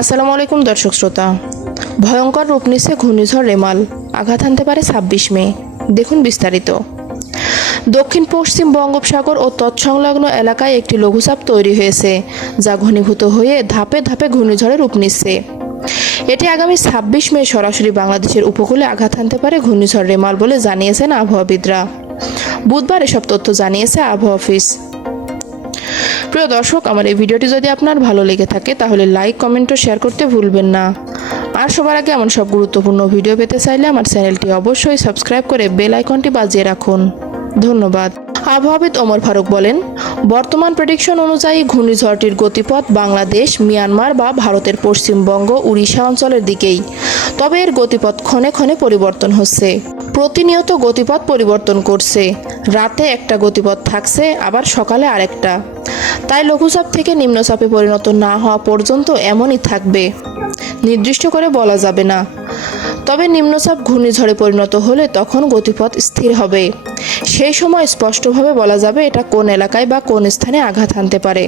আসসালামু আলাইকুম দর্শক শ্রোতা। ভয়ঙ্কর রূপ নিচ্ছে ঘূর্ণিঝড় রেমাল, আঘাত হানতে পারে ২৬ মে। দেখুন বিস্তারিত। দক্ষিণ পশ্চিম বঙ্গোপসাগর ও তৎসংলগ্ন এলাকায় একটি লঘুচাপ তৈরি হয়েছে, যা ঘনীভূত হয়ে ধাপে ধাপে ঘূর্ণিঝড়ে রূপ নিচ্ছে। এটি আগামী ২৬ মে সরাসরি বাংলাদেশের উপকূলে আঘাত হানতে পারে ঘূর্ণিঝড় রেমাল বলে জানিয়েছেন আবহাওয়াবিদরা। বুধবার এসব তথ্য জানিয়েছে আবহাওয়া অফিস। প্রিয় দর্শক, আমার এই ভিডিওটি যদি আপনার ভালো লেগে থাকে তাহলে লাইক, কমেন্ট ও শেয়ার করতে ভুলবেন না। আর সবার আগে এমন সব গুরুত্বপূর্ণ ভিডিও পেতে চাইলে আমার চ্যানেলটি অবশ্যই সাবস্ক্রাইব করে বেল আইকনটি বাজিয়ে রাখুন। ধন্যবাদ। আবহাওয়াবিদ ওমর ফারুক বলেন, বর্তমান প্রেডিকশন অনুযায়ী ঘূর্ণিঝড়টির গতিপথ বাংলাদেশ, মিয়ানমার বা ভারতের পশ্চিমবঙ্গ, উড়িষ্যা অঞ্চলের দিকেই। তবে এর গতিপথ ক্ষণে ক্ষণে পরিবর্তন হচ্ছে। প্রতিনিয়ত গতিপথ পরিবর্তন করছে। রাতে একটা গতিপথ থাকছে, আবার সকালে আরেকটা। তাই লঘুচাপ থেকে নিম্নচাপে পরিণত না হওয়া পর্যন্ত এমনই থাকবে। নির্দিষ্ট করে বলা যাবে না। তবে নিম্নচাপ ঘূর্ণিঝড়ে পরিণত হলে তখন গতিপথ স্থির হবে। সেই সময় স্পষ্টভাবে বলা যাবে এটা কোন এলাকায় বা কোন স্থানে আঘাত হানতে পারে।